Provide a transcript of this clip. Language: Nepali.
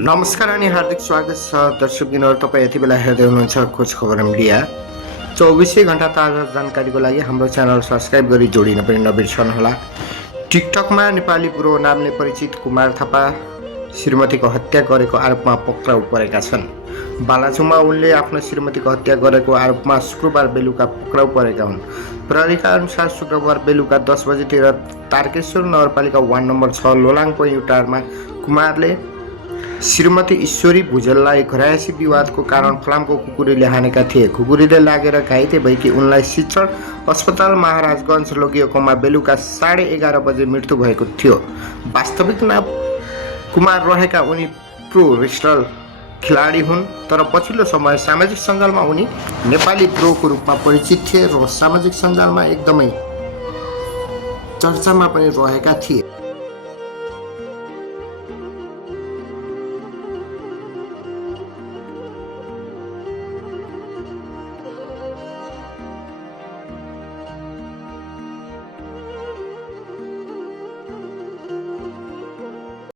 नमस्कार अनि हार्दिक स्वागत छ दर्शकबिनहरु, तपाईं यति बेला हेर्दै हुनुहुन्छ खोज खबर मिडिया। 24 घण्टा ताजा जानकारीको लागि हाम्रो च्यानल सब्स्क्राइब गरी जोडिन पनि नबिर्सनुहोला। टिकटकमा नेपाली ब्रो नामले परिचित कुमार थापा श्रीमतीको हत्या गरेको आरोपमा पक्राउ परेका छन्। बालाजुमा उनले आफ्नो श्रीमतीको हत्या गरेको आरोपमा शुक्रबार बेलुका पक्राउ परेका हुन्। प्रहरीका अनुसार शुक्रबार बेलुका 10 बजेतिर तारकेश्वर नगरपालिका वार्ड नम्बर 6 लोलाङ पैयुटारमा कुमारले श्रीमती ईश्वरी भुजेललाई घरायसी विवादको कारण फलामको कुकुरीले हानेका थिए। कुकुरीले लागेर घाइते भएकी उनलाई शिक्षण अस्पताल महाराजगञ्ज लगिएकोमा बेलुका 11:30 बजे मृत्यु भएको थियो। वास्तविक नाम कुमार रहेका उनी प्रो रेस्लर खेलाडी हुन्, तर पछिल्लो समय सामाजिक सञ्जालमा उनी नेपाली प्रोको रूपमा परिचित थिए र सामाजिक सञ्जालमा एकदमै चर्चामा पनि रहेका थिए।